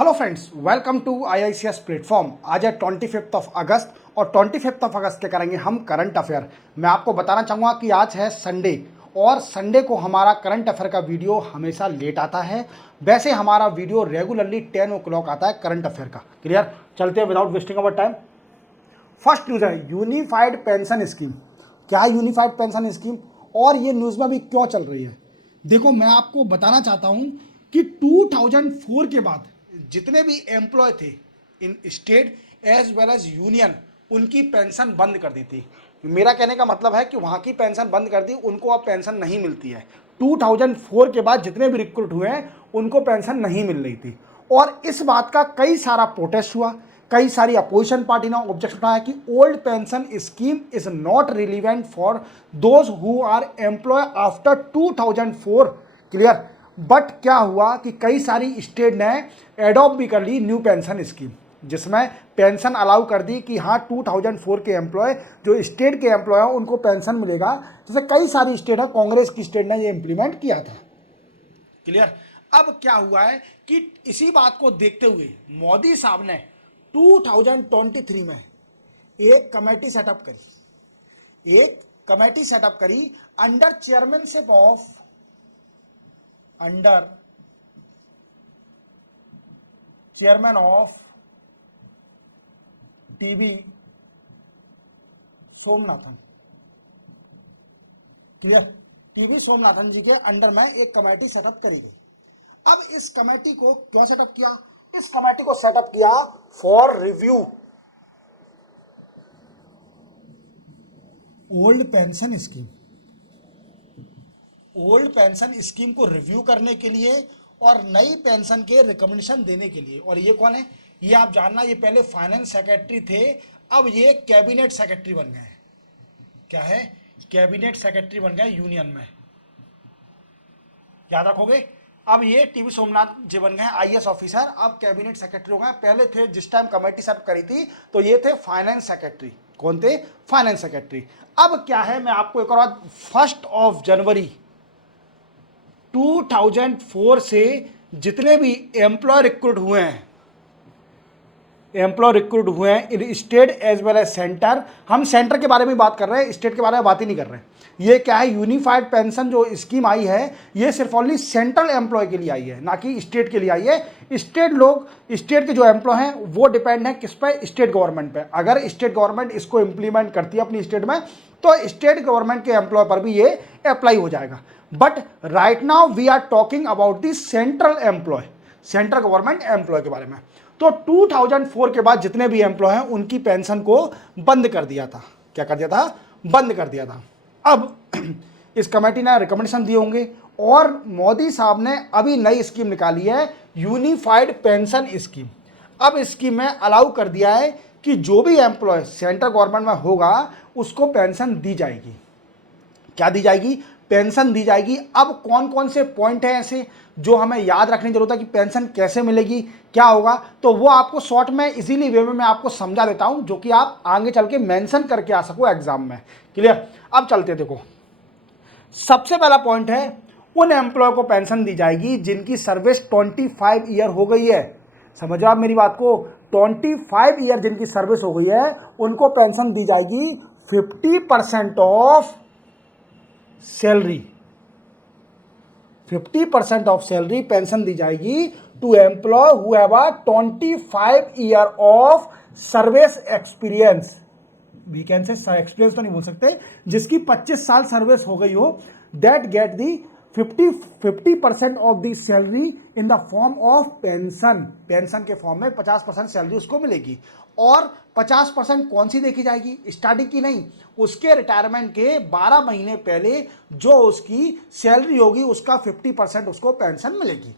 Hello friends, welcome to IICS platform. आज है 25 अगस्त और 25 अगस्त के करेंगे हम करंट अफेयर। मैं आपको बताना चाहूँगा कि आज है संडे और संडे को हमारा करंट अफेयर का वीडियो हमेशा लेट आता है। वैसे हमारा वीडियो रेगुलरली 10 o'clock आता है करंट अफेयर का। क्लियर? चलते हैं without wasting our time. First news है यूनिफाइड पेंशन स्कीम। क्या है यूनिफाइड पेंशन स्कीम और ये न्यूज़ में अभी क्यों चल रही है? देखो, मैं आपको बताना चाहता हूँ कि 2004 के बाद जितने भी एम्प्लॉय थे in state as well as union, उनकी पेंशन बंद कर दी थी। मेरा कहने का मतलब है कि वहाँ की पेंशन बंद कर दी, उनको अब पेंशन नहीं मिलती है। 2004 के बाद जितने भी रिक्रूट हुए हैं उनको पेंशन नहीं मिल रही थी और इस बात का कई सारा प्रोटेस्ट हुआ। कई सारी अपोजिशन पार्टी ने ऑब्जेक्शन उठाया कि old pension scheme is not relevant for those who are employ after 2004। Clear? But क्या हुआ कि कई सारी स्टेट ने एडॉप्ट भी कर ली न्यू पेंशन स्कीम, जिसमें पेंशन अलाउ कर दी कि हाँ 2004 के एम्प्लॉय जो स्टेट के एम्प्लॉय हैं उनको पेंशन मिलेगा। जैसे कई सारी स्टेट है, कांग्रेस की स्टेट ने ये इंप्लीमेंट किया था। क्लियर? अब क्या हुआ है कि इसी बात को देखते हुए मोदी साहब ने 2023 में एक कमेटी सेटअप करी under chairman of TV Somanathan. Clear? TV Somanathan ji के अंडर में एक कमेटी सेटअप करी गई। अब इस कमेटी को क्यों सेटअप किया? इस कमेटी को सेटअप किया for review old pension scheme को रिव्यू करने के लिए और नई पेंशन के रिकमेंडेशन देने के लिए। और ये कौन है? ये आप जानना, ये पहले फाइनेंस सेक्रेटरी थे, अब ये कैबिनेट सेक्रेटरी बन गए। क्या है? कैबिनेट सेक्रेटरी बन गए यूनियन में। याद रखोगे। अब ये टीवी सोमनाथ जी बन गए IAS ऑफिसर, अब कैबिनेट सेक्रेटरी हो गए। पहले थे, जिस टाइम कमेटी सेटअप करी थी तो ये थे फाइनेंस सेक्रेटरी। कौन थे? Finance secretary. अब क्या है, मैं आपको एक और बात, 1 जनवरी 2004 से जितने भी एम्प्लॉय रिक्रूट हुए हैं in state as well as centre, हम सेंटर के बारे में बात कर रहे हैं, स्टेट के बारे में बात ही नहीं कर रहे हैं। ये क्या है, यूनिफाइड पेंशन जो स्कीम आई है ये सिर्फ ओनली सेंट्रल एम्प्लॉय के लिए आई है, ना कि स्टेट के लिए आई है। स्टेट के जो एम्प्लॉय हैं वो डिपेंड है किस पे? स्टेट गवर्नमेंट पे। अगर स्टेट गवर्नमेंट इसको इंप्लीमेंट करती है अपनी स्टेट में तो स्टेट गवर्नमेंट के एम्प्लॉय पर भी ये अप्लाई हो जाएगा। But right now we are talking about the central government employ के बारे में। तो 2004 के बाद जितने भी एम्प्लॉय हैं उनकी पेंशन को बंद कर दिया था। क्या कर दिया था? बंद कर दिया था। अब इस कमेटी ने रिकमेंडेशन दिए होंगे और मोदी साहब ने अभी नई स्कीम निकाली है, यूनिफाइड पेंशन स्कीम। अब इस स्कीम में अलाउ कर दिया है कि जो भी एम्प्लॉय सेंट्रल गवर्नमेंट में होगा उसको पेंशन दी जाएगी। क्या दी जाएगी? पेंशन दी जाएगी। अब कौन कौन से पॉइंट हैं ऐसे जो हमें याद रखने की जरूरत है कि पेंशन कैसे मिलेगी, क्या होगा, तो वो आपको शॉर्ट में इजीली वे में मैं आपको समझा देता हूं, जो कि आप आगे चल के मेंशन करके आ सको एग्जाम में। क्लियर? अब चलते देखो, सबसे पहला पॉइंट है उन एम्प्लॉय को पेंशन दी जाएगी जिनकी सर्विस 25 ईयर हो गई है। समझो आप मेरी बात को, 25 ईयर जिनकी सर्विस हो गई है उनको पेंशन दी जाएगी 50% of salary. 50% of salary pension दी जाएगी to employee who have a 25 year of service experience. We can say experience तो नहीं बोल सकते, जिसकी 25 साल सर्विस हो गई हो, that get the 50% of the salary in the form of pension के फॉर्म में 50% सैलरी उसको मिलेगी। और 50% कौन सी देखी जाएगी? स्टार्टिंग की नहीं, उसके रिटायरमेंट के 12 महीने पहले जो उसकी सैलरी होगी उसका 50% उसको पेंशन मिलेगी।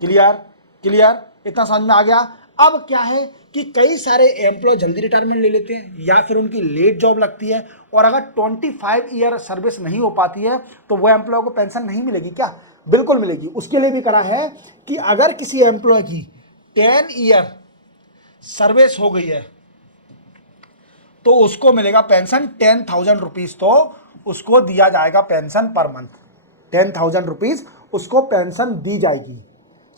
क्लियर? इतना समझ में आ गया। अब क्या है कि कई सारे एम्प्लॉय जल्दी रिटायरमेंट ले लेते हैं या फिर उनकी लेट जॉब लगती है और अगर 25 ईयर सर्विस नहीं हो पाती है तो वो एम्प्लॉय को पेंशन नहीं मिलेगी। क्या? बिल्कुल मिलेगी। उसके लिए भी करा है कि अगर किसी एम्प्लॉय की 10 ईयर सर्विस हो गई है तो उसको मिलेगा पेंशन 10,000 रुपीज, तो उसको दिया जाएगा पेंशन पर मंथ। 10,000 रुपीज उसको पेंशन दी जाएगी।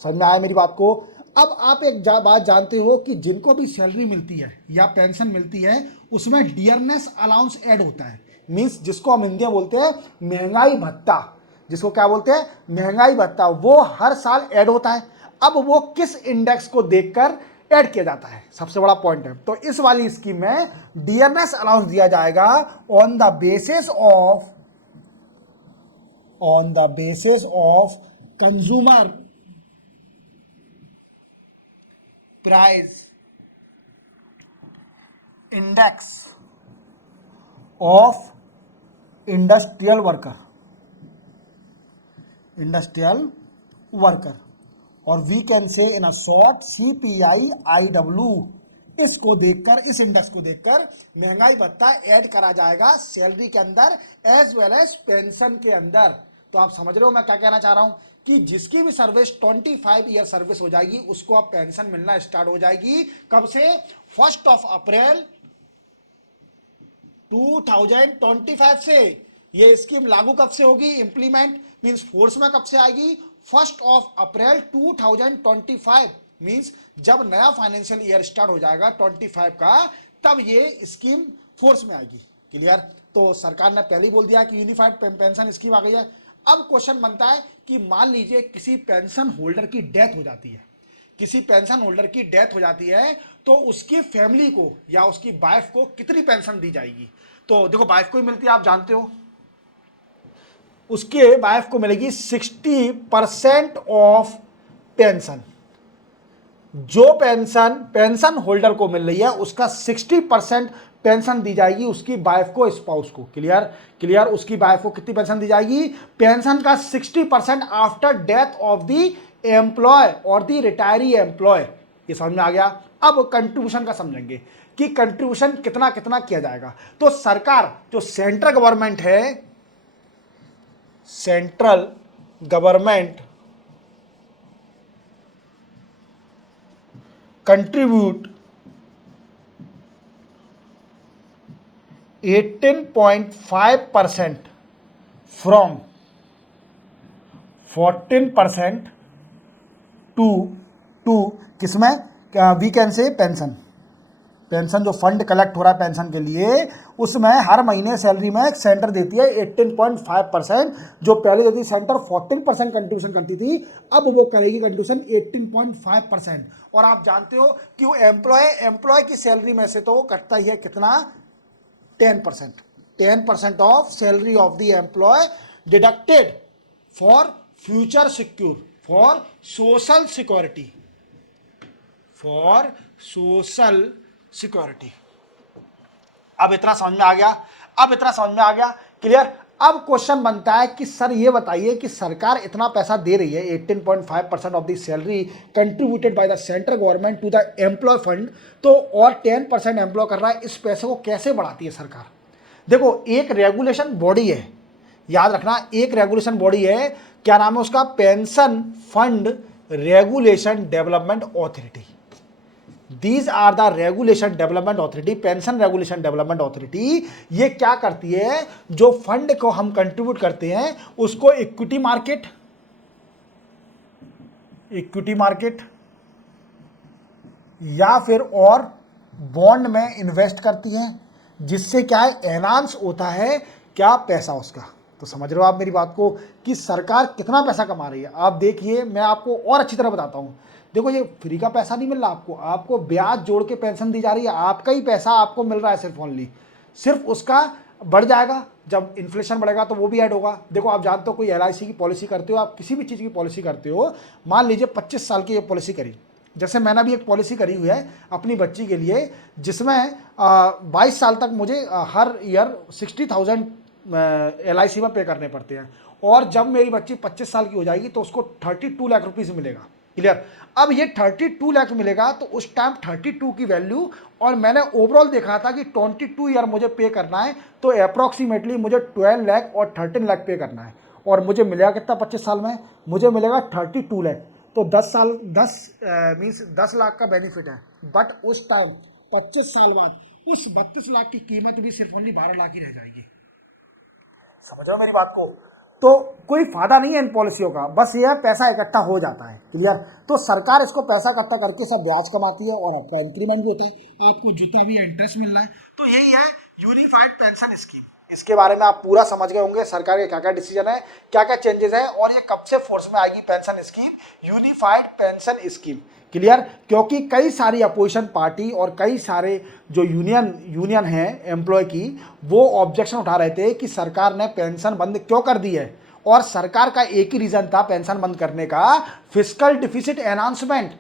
समझ में आया मेरी बात को? अब आप एक बात जानते हो कि जिनको भी सैलरी मिलती है या पेंशन मिलती है उसमें डियरनेस अलाउंस ऐड होता है, मींस जिसको हम हिंदी में बोलते हैं महंगाई भत्ता, जिसको क्या बोलते हैं महंगाई भत्ता, वो हर साल ऐड होता है। अब वो किस इंडेक्स को देखकर ऐड किया जाता है, सबसे बड़ा पॉइंट है। तो इस वाली स्कीम में डियरनेस अलाउंस दिया जाएगा on the basis of consumer price index of industrial worker और we can say in a short CPI-IW। इसको देखकर, इस इंडेक्स को देखकर महंगाई भत्ता ऐड करा जाएगा सैलरी के अंदर एज वेल एज पेंशन के अंदर। तो आप समझ रहे हो मैं क्या कहना चाह रहा हूं कि जिसकी भी सर्विस 25 ईयर सर्विस हो जाएगी उसको अब पेंशन मिलना स्टार्ट हो जाएगी। कब से? 1 अप्रैल 2025 से। ये स्कीम लागू कब से होगी, इंप्लीमेंट मींस फोर्स में कब से आएगी? 1 अप्रैल 2025 मींस जब नया फाइनेंशियल ईयर स्टार्ट हो जाएगा 25 का, तब ये स्कीम फोर्स में आएगी। क्लियर? तो सरकार ने पहले ही बोल दिया कि यूनिफाइड पेंशन स्कीम आ गई है। अब क्वेश्चन बनता है कि मान लीजिए किसी पेंशन होल्डर की डेथ हो जाती है, किसी पेंशन होल्डर की डेथ हो जाती है तो उसकी फैमिली को या उसकी वाइफ को कितनी पेंशन दी जाएगी? तो देखो वाइफ को ही मिलती है, आप जानते हो, उसके वाइफ को मिलेगी 60% ऑफ पेंशन। जो पेंशन होल्डर को मिल रही है उसका 60% पेंशन दी जाएगी उसकी वाइफ को, स्पाउस को। क्लियर? उसकी वाइफ को कितनी पेंशन दी जाएगी? पेंशन का 60% after death of the employ और द रिटायरी एम्प्लॉय। ये समझ में आ गया? अब कंट्रीब्यूशन का समझेंगे कि कंट्रीब्यूशन कितना कितना किया जाएगा। तो सरकार, जो सेंट्रल गवर्नमेंट है, central government contribute 18.5% from 14% to किसमें? वी कैन से पेंशन जो फंड कलेक्ट हो रहा है पेंशन के लिए, उसमें हर महीने सैलरी में सेंटर देती है 18.5%। जो पहले देती सेंटर 14% कंट्रीब्यूशन करती थी, अब वो करेगी कंट्रीब्यूशन 18.5%। और आप जानते हो कि वो एम्प्लॉय की सैलरी में से तो कटता ही है कितना? 10% of salary of the employ deducted for future secure for social security. अब इतना समझ में आ गया? क्लियर? अब क्वेश्चन बनता है कि सर ये बताइए कि सरकार इतना पैसा दे रही है 18.5% of the salary contributed by the central government to the employ fund, तो और 10% एम्प्लॉय कर रहा है, इस पैसे को कैसे बढ़ाती है सरकार? देखो, एक रेगुलेशन बॉडी है, याद रखना, एक रेगुलेशन बॉडी है, क्या नाम है उसका? Pension fund regulation development authority. These are the regulation development authority, pension regulation development authority. ये क्या करती है? जो फंड को हम कंट्रीब्यूट करते हैं उसको इक्विटी मार्केट या फिर और बॉन्ड में इन्वेस्ट करती है, जिससे क्या है? एनहांस होता है क्या? पैसा उसका। तो समझ रहे हो आप मेरी बात को कि सरकार कितना पैसा कमा रही है? आप देखिए, मैं आपको और अच्छी तरह बताता हूं। देखो, ये फ्री का पैसा नहीं मिल रहा आपको ब्याज जोड़ के पेंशन दी जा रही है। आपका ही पैसा आपको मिल रहा है सिर्फ उसका बढ़ जाएगा, जब इन्फ्लेशन बढ़ेगा तो वो भी ऐड होगा। देखो, आप जानते हो कोई LIC की पॉलिसी करते हो, आप किसी भी चीज़ की पॉलिसी करते हो, मान लीजिए 25 साल की ये पॉलिसी करी, जैसे मैंने भी एक पॉलिसी करी हुई है अपनी बच्ची के लिए, जिसमें 22 साल तक मुझे हर ईयर 60,000 LIC में पे करने पड़ते हैं, और जब मेरी बच्ची 25 साल की हो जाएगी तो उसको 32 लाख रुपीज़ मिलेगा। क्लियर? अब ये 32 लाख मिलेगा तो उस टाइम 32 की वैल्यू, और मैंने ओवरऑल देखा था कि 22 ईयर मुझे पे करना है, तो अप्रॉक्सीमेटली मुझे 12 लाख और 13 लाख पे करना है, और मुझे मिलेगा कितना 25 साल में? मुझे मिलेगा 32 लाख। तो 10 लाख का बेनिफिट है, बट उस टाइम 25 साल बाद उस 32 लाख की कीमत भी सिर्फ ओनली 12 लाख ही रह जाएगी। समझ रहे हो मेरी बात को? तो कोई फायदा नहीं है इन पॉलिसियों का, बस ये है पैसा इकट्ठा हो जाता है। क्लियर। तो सरकार इसको पैसा इकट्ठा करके सब ब्याज कमाती है और आपका इंक्रीमेंट भी होता है, आपको जितना भी इंटरेस्ट मिल रहा है। तो यही है यूनिफाइड पेंशन स्कीम। इसके बारे में आप पूरा समझ गए होंगे, सरकार के क्या क्या डिसीजन है, क्या क्या चेंजेस है और ये कब से फोर्स में आएगी pension scheme, unified pension scheme. Clear. क्योंकि कई सारी अपोजिशन पार्टी और कई सारे जो यूनियन है एम्प्लॉय की, वो ऑब्जेक्शन उठा रहे थे कि सरकार ने पेंशन बंद क्यों कर दी है। और सरकार का एक ही रीजन था पेंशन बंद करने का, fiscal deficit enhancement.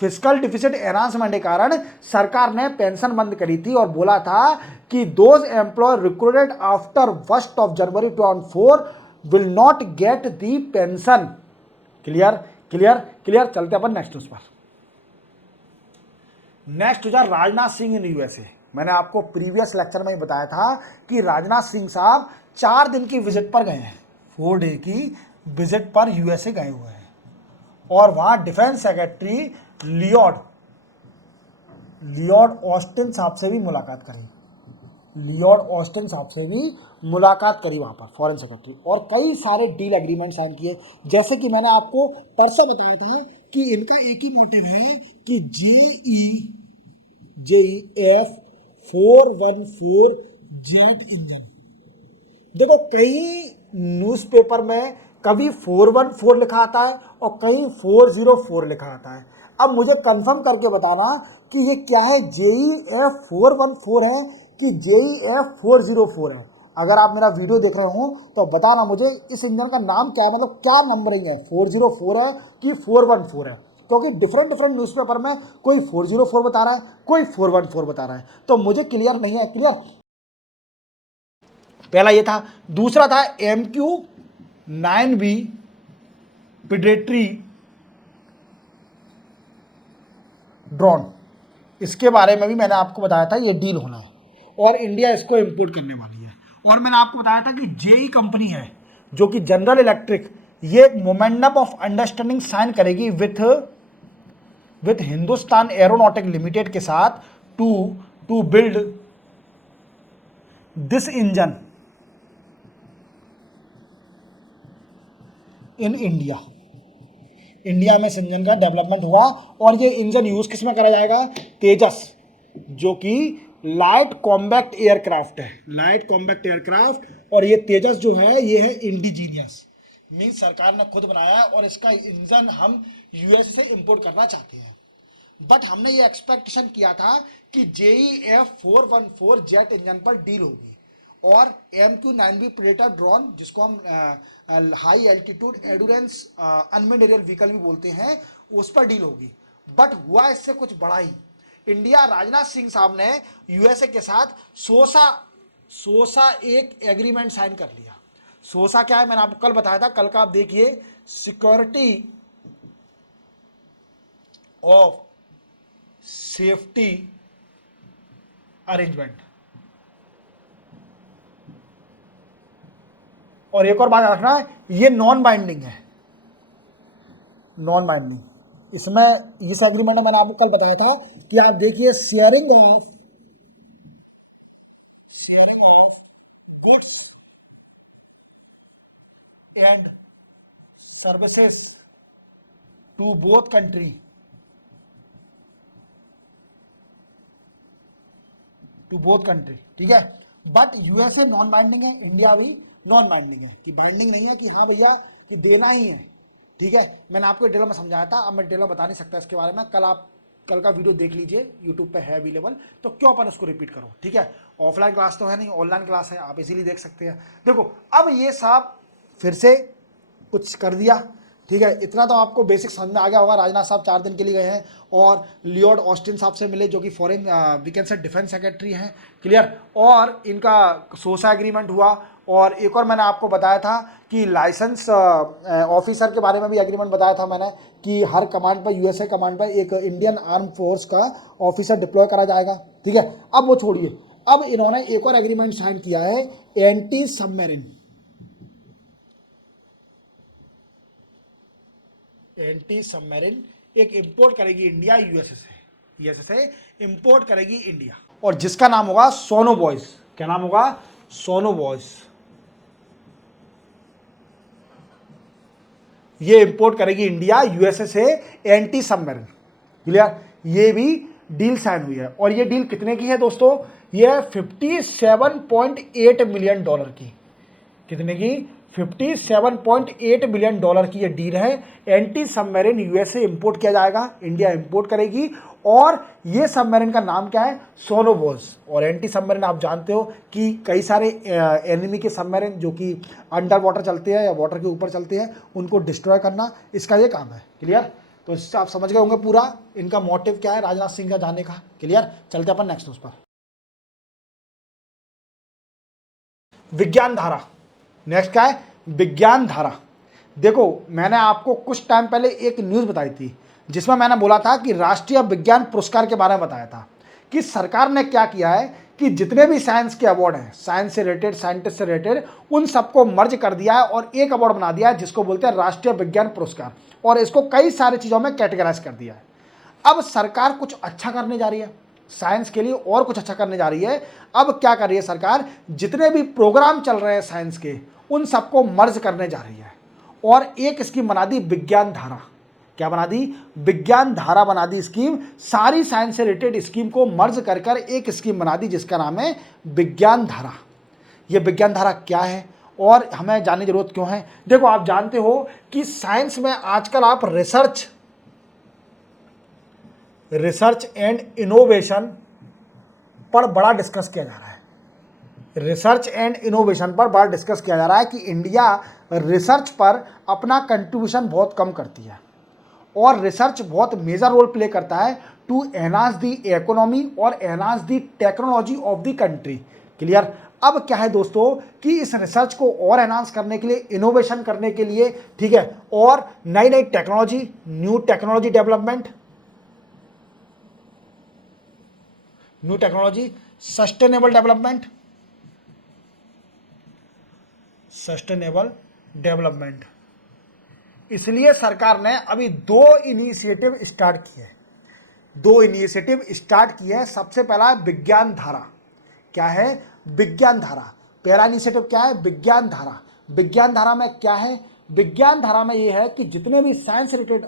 Fiscal deficit enhancement के कारण सरकार ने पेंशन बंद करी थी और बोला था कि those employ recruited after 1 January 2004 will not get the pension. Clear clear clear. चलते अपन नेक्स्ट उस पर। नेक्स्ट हो जाए राजनाथ सिंह इन यूएसए। मैंने आपको प्रीवियस लेक्चर में ही बताया था कि राजनाथ सिंह साहब 4 दिन की विजिट पर गए हैं, 4 डे की विजिट पर यूएसए गए हुए हैं और वहां डिफेंस सेक्रेटरी लियोड ऑस्टिन साहब से भी मुलाकात करी। लियोड ऑस्टिन साहब से भी मुलाकात करी वहां पर फॉरेन सेक्रेटरी, और कई सारे डील एग्रीमेंट साइन किए। जैसे कि मैंने आपको परसों बताया था कि इनका एक ही मोटिव है कि JEF 414 जेट इंजन। देखो कई न्यूज़पेपर में कभी 414 लिखा आता है और कहीं 404 लिखा आता है। अब मुझे कंफर्म करके बताना कि ये क्या है, JEF 414 है कि JEF 404 है। अगर आप मेरा वीडियो देख रहे हो तो बताना मुझे इस इंजन का नाम क्या है, मतलब क्या नंबरिंग है, 404 है कि 414 है। क्योंकि डिफरेंट न्यूज़पेपर में कोई 404 बता रहा है, कोई 414 बता रहा है, तो मुझे क्लियर नहीं है। क्लियर। पहला ये था। दूसरा था MQ-9B प्रेडेटरी ड्रोन। इसके बारे में भी मैंने आपको बताया था ये डील होना है और इंडिया इसको इंपोर्ट करने वाली है। और मैंने आपको बताया था कि जेई कंपनी है जो कि जनरल इलेक्ट्रिक, ये मोमेंडम ऑफ अंडरस्टैंडिंग साइन करेगी विथ हिंदुस्तान एरोनॉटिक लिमिटेड के साथ to build this engine in India. India में इस इंजन का डेवलपमेंट हुआ और ये इंजन यूज किस में करा जाएगा, तेजस, जो कि लाइट कॉम्बैक्ट एयरक्राफ्ट है, लाइट कॉम्बैक्ट एयरक्राफ्ट। और ये तेजस जो है ये है इंडिजीनियस, मीन्स सरकार ने खुद बनाया है और इसका इंजन हम यूएस से इंपोर्ट करना चाहते हैं। बट हमने ये एक्सपेक्टेशन किया था कि JEF 414 जेट इंजन पर डील होगी और MQ-9B प्रेडेटर ड्रोन, जिसको हम high altitude endurance unmanned aerial vehicle भी बोलते हैं, उस पर डील होगी। बट हुआ इससे कुछ बड़ा ही। इंडिया, राजनाथ सिंह साहब ने यूएसए के साथ सोसा एक एग्रीमेंट साइन कर लिया। सोसा क्या है मैंने आपको कल बताया था, कल का आप देखिए, सिक्योरिटी ऑफ सेफ्टी अरेंजमेंट। और एक और बात रखना है, ये नॉन बाइंडिंग है, नॉन बाइंडिंग। इसमें इस एग्रीमेंट में मैंने आपको कल बताया था कि आप देखिए, sharing of goods and services to both country, ठीक है। बट यूएसए नॉन बाइंडिंग है, इंडिया भी नॉन बाइंडिंग है, कि बाइंडिंग नहीं है कि हाँ भैया कि देना ही है, ठीक है। मैंने आपको डिटेल में समझाया था, अब मैं डिटेल में बता नहीं सकता इसके बारे में, कल का वीडियो देख लीजिए, यूट्यूब पे है अवेलेबल, तो क्यों अपन उसको रिपीट करो, ठीक है। ऑफलाइन क्लास तो है नहीं, ऑनलाइन क्लास है, आप इजीली देख सकते हैं। देखो अब ये साहब फिर से कुछ कर दिया, ठीक है। इतना तो आपको बेसिक समझ में आ गया होगा। राजनाथ साहब 4 दिन के लिए गए हैं और लियोड ऑस्टिन साहब से मिले, जो कि foreign we can say defence secretary हैं, क्लियर। और इनका सोसा एग्रीमेंट हुआ। और एक और मैंने आपको बताया था कि लाइसेंस ऑफिसर के बारे में भी एग्रीमेंट बताया था मैंने, कि हर कमांड पर, यूएसए कमांड पर एक इंडियन आर्म फोर्स का ऑफिसर डिप्लॉय करा जाएगा, ठीक है। अब वो छोड़िए, अब इन्होंने एक और एग्रीमेंट साइन किया है, एंटी सबमरीन एक इंपोर्ट करेगी इंडिया यूएसए से इंपोर्ट करेगी इंडिया, और जिसका नाम होगा सोनो बॉयज। क्या नाम होगा, सोनो बॉयज। ये इंपोर्ट करेगी इंडिया यूएसए से एंटी सबमरीन। क्लियर, ये भी डील साइन हुई है। और ये डील कितने की है दोस्तों? ये 57.8 मिलियन डॉलर की। कितने की? 57.8 मिलियन डॉलर की ये डील है। एंटी सबमरीन यूएसए इंपोर्ट किया जाएगा, इंडिया इंपोर्ट करेगी। और ये सबमरीन का नाम क्या है? सोनोबोज। और एंटी सबमरीन आप जानते हो कि कई सारे एनिमी के सबमरीन जो कि अंडर वाटर चलते हैं या वाटर के ऊपर चलते हैं, उनको डिस्ट्रॉय करना इसका ये काम है। क्लियर? तो इससे आप समझ गए होंगे पूरा इनका मोटिव क्या है राजनाथ सिंह का जाने का। क्लियर? चलते अपन नेक्स्ट न्यूज पर। विज्ञान धारा, नेक्स्ट क्या है? विज्ञान धारा। देखो, मैंने आपको कुछ टाइम पहले एक न्यूज़ बताई थी जिसमें मैंने बोला था कि राष्ट्रीय विज्ञान पुरस्कार के बारे में बताया था कि सरकार ने क्या किया है कि जितने भी साइंस के अवार्ड हैं, साइंस से रिलेटेड, साइंटिस्ट से रिलेटेड, उन सबको मर्ज कर दिया है और एक अवार्ड बना दिया है जिसको बोलते हैं राष्ट्रीय विज्ञान पुरस्कार। और इसको कई सारी चीज़ों में कैटेगराइज कर दिया है। अब सरकार कुछ अच्छा करने जा रही है साइंस के लिए, और कुछ अच्छा करने जा रही है। अब क्या कर रही है सरकार? जितने भी प्रोग्राम चल रहे हैं साइंस के, उन सबको मर्ज करने जा रही है और एक स्कीम बना दी विज्ञान धारा। क्या बना दी? विज्ञान धारा बना दी स्कीम। सारी साइंस से रिलेटेड स्कीम को मर्ज कर कर एक स्कीम बना दी जिसका नाम है विज्ञान धारा। ये विज्ञान धारा क्या है और हमें जानने की जरूरत क्यों है? देखो, आप जानते हो कि साइंस में आजकल आप रिसर्च एंड इनोवेशन पर बड़ा डिस्कस किया जा रहा है। रिसर्च एंड इनोवेशन पर बड़ा डिस्कस किया जा रहा है कि इंडिया रिसर्च पर अपना कंट्रीब्यूशन बहुत कम करती है और रिसर्च बहुत मेजर रोल प्ले करता है टू एनहांस द इकोनॉमी और enhance the technology of the country. Clear? अब क्या है दोस्तों कि इस रिसर्च को और एनहांस करने के लिए, इनोवेशन करने के लिए, ठीक है, और नई नई technology, new technology development, new technology, sustainable development, sustainable development, इसलिए सरकार ने अभी दो इनिशिएटिव स्टार्ट किए हैं। सबसे पहला है विज्ञान धारा। क्या है? विज्ञान धारा। पहला इनिशिएटिव क्या है? विज्ञान धारा। विज्ञान धारा में क्या है? विज्ञान धारा में यह है कि जितने भी साइंस रिलेटेड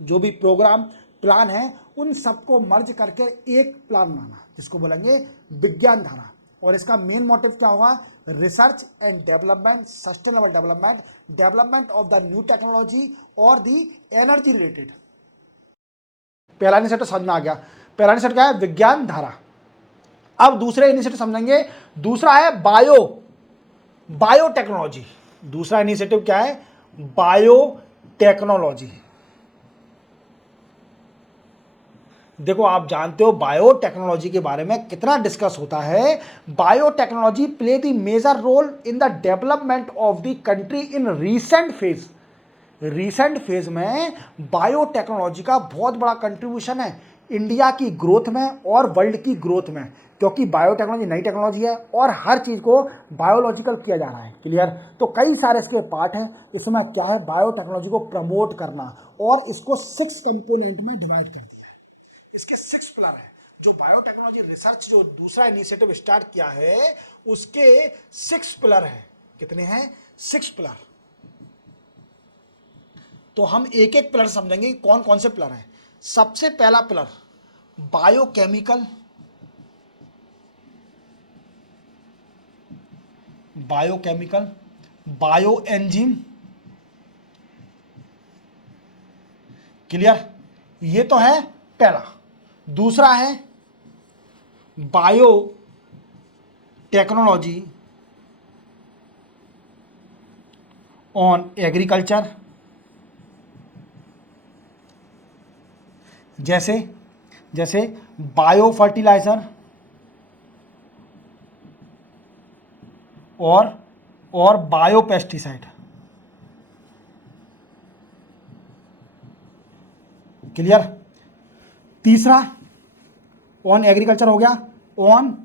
जो भी प्रोग्राम प्लान है, उन सबको मर्ज करके एक प्लान बनाना, जिसको बोलेंगे विज्ञान धारा। और इसका मेन मोटिव क्या होगा? Research and development, sustainable development, development of the new technology और द एनर्जी रिलेटेड। पहला इनिशिएटिव समझ में आ गया। पहला इनिशिएटिव क्या है? विज्ञान धारा। अब दूसरे इनिशिएटिव समझेंगे। दूसरा है बायोटेक्नोलॉजी। दूसरा इनिशिएटिव क्या है? बायोटेक्नोलॉजी। देखो, आप जानते हो बायोटेक्नोलॉजी के बारे में कितना डिस्कस होता है। Biotechnology play the major role in the development of the country in recent phase में बायोटेक्नोलॉजी का बहुत बड़ा कंट्रीब्यूशन है इंडिया की ग्रोथ में और वर्ल्ड की ग्रोथ में, क्योंकि बायोटेक्नोलॉजी नई टेक्नोलॉजी है और हर चीज़ को बायोलॉजिकल किया जा रहा है। क्लियर? तो कई सारे इसके पार्ट हैं। इसमें क्या है? बायोटेक्नोलॉजी को प्रमोट करना और इसको 6 कंपोनेंट में डिवाइड कर दिया। इसके 6 पिलर है। जो बायोटेक्नोलॉजी रिसर्च जो दूसरा इनिशिएटिव स्टार्ट किया है, उसके 6 पिलर है। कितने हैं? 6 पिलर। तो हम एक एक पिलर समझेंगे कौन कौन से पिलर हैं। सबसे पहला pillar biochemical, bio enzyme. Clear? ये तो है पहला। दूसरा है बायो टेक्नोलॉजी ऑन एग्रीकल्चर, जैसे बायो फर्टिलाइजर और बायो पेस्टिसाइड। क्लियर? तीसरा ऑन एग्रीकल्चर हो गया, on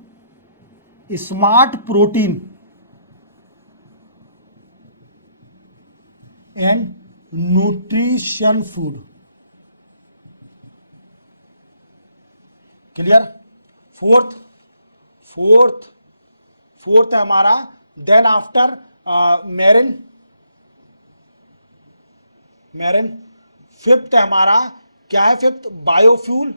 smart protein and nutrition food. Clear? Fourth है हमारा then after marine marine. Fifth है हमारा, क्या है फिफ्थ? बायोफ्यूल।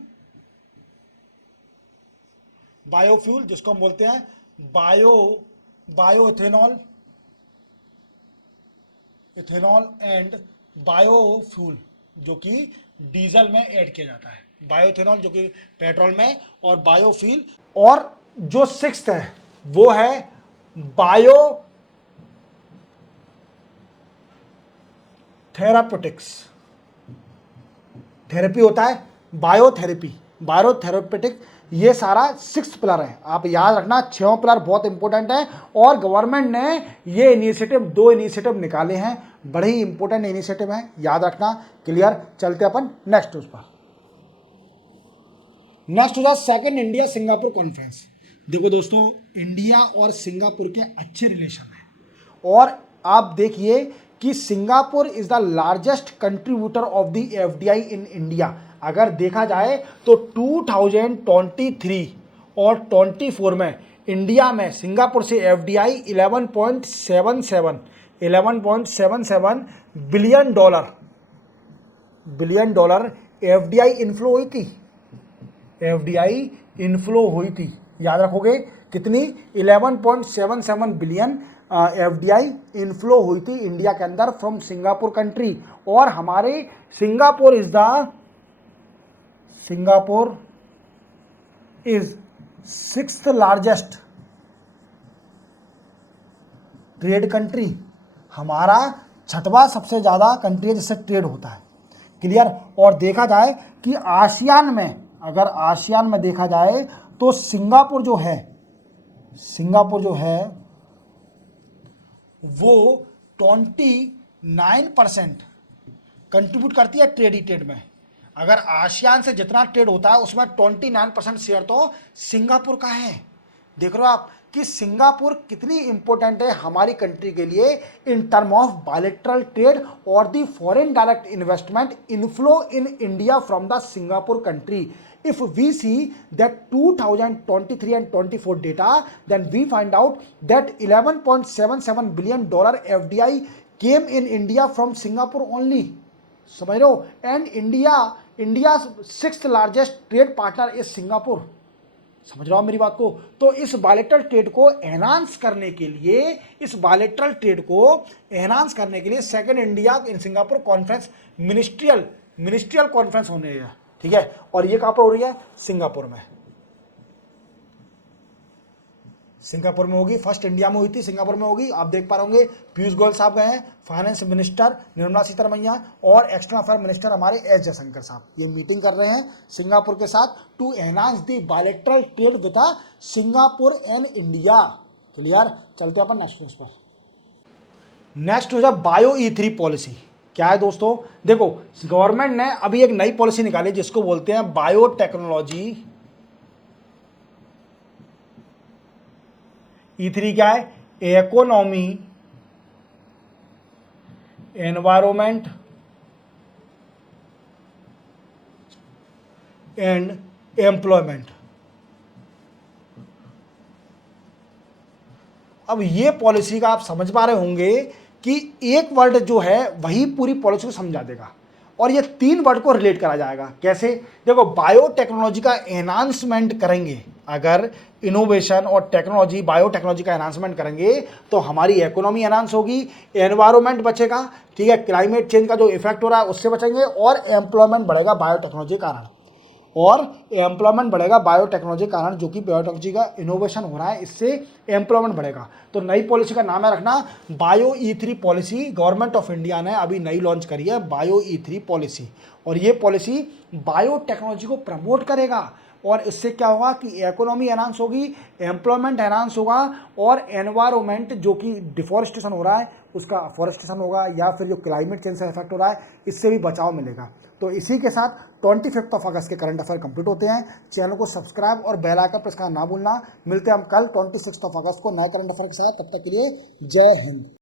बायोफ्यूल जिसको हम बोलते हैं bio ethanol, ethanol and biofuel जो कि डीजल में ऐड किया जाता है। बायोइथेनॉल जो कि पेट्रोल में, और बायोफ्यूल। और जो सिक्स्थ है वो है बायो थेरापेटिक्स। थेरेपी होता है, बायोथेरेपी, बायोथेरेपेटिक, ये सारा सिक्स पिलर है। आप याद रखना, 6 पिलर बहुत इंपॉर्टेंट है। और गवर्नमेंट ने ये इनिशिएटिव, 2 इनिशिएटिव निकाले हैं, बड़े ही इंपॉर्टेंट इनिशिएटिव हैं, याद रखना। क्लियर? चलते अपन नेक्स्ट उस पर। नेक्स्ट हो जाए सेकंड इंडिया सिंगापुर कॉन्फ्रेंस। देखो दोस्तों, इंडिया और सिंगापुर के अच्छे रिलेशन हैं, और आप देखिए कि Singapore is the largest contributor of the FDI in India. अगर देखा जाए तो 2023 और 24 में इंडिया में सिंगापुर से FDI 11.77 billion dollar FDI inflow हुई थी। एफडीआई इन्फ्लो हुई थी, याद रखोगे कितनी? 11.77 बिलियन एफडीआई इन्फ्लो हुई थी इंडिया के अंदर फ्रॉम सिंगापुर कंट्री। और हमारे Singapore is sixth largest trade country. हमारा छठवां सबसे ज्यादा कंट्री है जिससे ट्रेड होता है। क्लियर? और देखा जाए कि आसियान में, अगर आसियान में देखा जाए तो सिंगापुर जो है वो 29% कंट्रीब्यूट करती है ट्रेड ही ट्रेड में। अगर आसियान से जितना ट्रेड होता है उसमें 29% शेयर तो सिंगापुर का है। देख रहे हो आप कि सिंगापुर कितनी इंपॉर्टेंट है हमारी कंट्री के लिए in term of bilateral trade और the foreign direct investment inflow in India from the Singapore country. If we see that 2023 and 24 data, then we find out that $11.77 billion FDI came in India from Singapore only. समझ रहे हो? And India's sixth largest trade partner is Singapore. समझ रहे हो मेरी बात को? तो इस बायलैटरल ट्रेड को एनहांस करने के लिए second India in Singapore conference ministerial conference होने है, ठीक है। और ये कहां पर हो रही है? सिंगापुर में। सिंगापुर में होगी, फर्स्ट इंडिया में हुई थी, सिंगापुर में होगी। आप देख पा रहे होंगे पीयूष गोयल साहब गए हैं, फाइनेंस मिनिस्टर निर्मला सीतारमण और एक्सटर्नल अफेयर मिनिस्टर हमारे एस जयशंकर साहब, ये मीटिंग कर रहे हैं सिंगापुर के साथ to enhance the bilateral trade with Singapore and India. Clear? चलते अपन नेक्स्ट न्यूज पर। नेक्स्ट हो जाए बायो E3 पॉलिसी। क्या है दोस्तों? देखो, गवर्नमेंट ने अभी एक नई पॉलिसी निकाली जिसको बोलते हैं बायोटेक्नोलॉजी E3। क्या है? Economy, environment and employment. अब ये पॉलिसी का आप समझ पा रहे होंगे कि एक वर्ड जो है वही पूरी पॉलिसी को समझा देगा, और ये 3 वर्ड को रिलेट करा जाएगा। कैसे? देखो, बायोटेक्नोलॉजी का एनहांसमेंट करेंगे, अगर इनोवेशन और टेक्नोलॉजी, बायोटेक्नोलॉजी का एनहांसमेंट करेंगे तो हमारी इकोनॉमी एनहांस होगी, एनवायरमेंट बचेगा, ठीक है, क्लाइमेट चेंज का जो इफेक्ट हो रहा है उससे बचेंगे, और एम्प्लॉयमेंट बढ़ेगा बायोटेक्नोलॉजी के कारण, जो कि बायोटेक्नोलॉजी का इनोवेशन हो रहा है, इससे एम्प्लॉयमेंट बढ़ेगा। तो नई पॉलिसी का नाम है रखना bio E3 policy. Government of India ने अभी नई लॉन्च करी है बायो E3 पॉलिसी, और ये पॉलिसी बायोटेक्नोलॉजी को प्रमोट करेगा, और इससे क्या होगा कि इकोनॉमी एनहांस होगी, एम्प्लॉयमेंट एनहांस होगा, और एनवायरमेंट जो कि डिफॉरेस्टेशन हो रहा है उसका फॉरेस्टेशन होगा, या फिर जो क्लाइमेट चेंज से इफेक्ट हो रहा है इससे भी बचाव मिलेगा। तो इसी के साथ 25 अगस्त के करंट अफेयर कंप्लीट होते हैं। चैनल को सब्सक्राइब और बेल आइकन प्रेस करना ना भूलना। मिलते हैं हम कल 26 अगस्त को नए करंट अफेयर के साथ। तब तक के लिए जय हिंद।